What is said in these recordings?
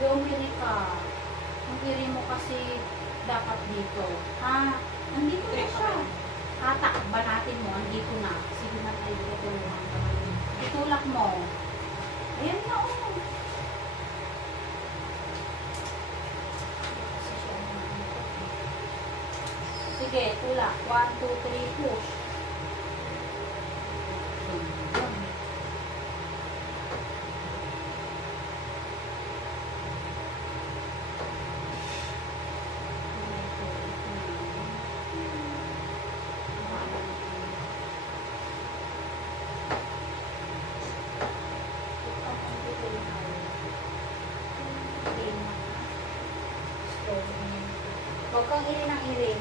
Yung umili ka. Ang iri mo kasi dapat dito. Ha? Andito na siya. Hatakba natin mo. Andito na. Sige na tayo dito. Tulungan ka man. Itulak mo. Ayan na o. Sige, tulak. 1, 2, 3, push. Huwag kang iri ng iri.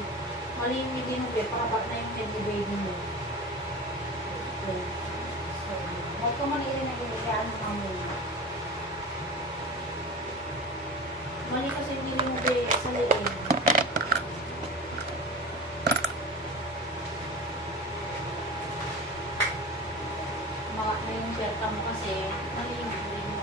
Mali yung ibinugay, parabat na yung head baby mo. Okay. So, huwag kang man iri ng iri, kaya ano ka muna. Mali kasi yung ibinugay sa liin. Maka na yung perta mo kasi, mali yung iri mo.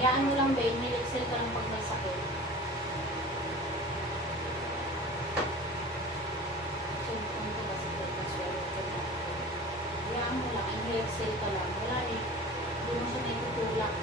Hayaan mo lang ba, nil-excel ka lang pag may sakit. Hayaan mo lang, nil-excel ka lang. Wala eh, hindi mo siya naitutulak.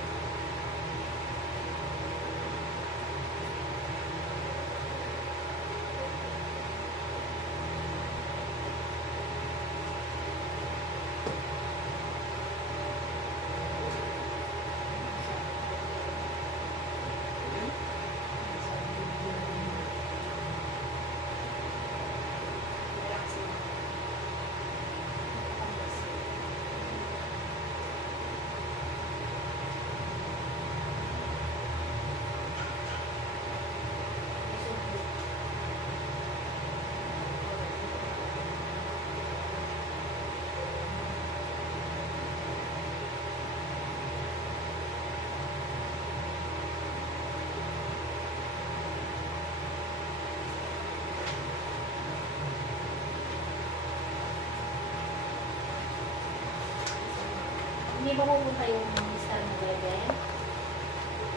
Hindi ba pupunta yung minister mo, bebe?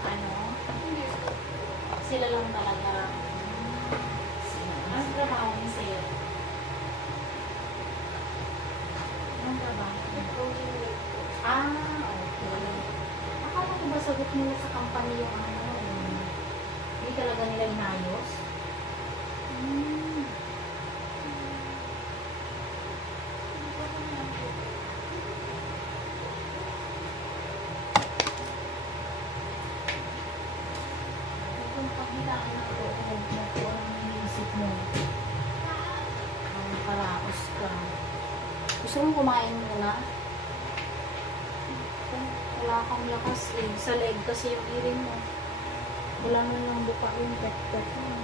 Ano? Sila lang talaga. Anong trabaho ni sir? Anong trabaho? Ah, okay. Akala ko ba sagot nila sa company yung ano? Hindi talaga nila inayos? Pagkitaan na ito, kung ano iniisip mo. Paraos ka. Gusto mo kumain muna? Wala kang lakas eh. Sa leg kasi yung iri mo. Wala mo lang buka yung pet-pet mo.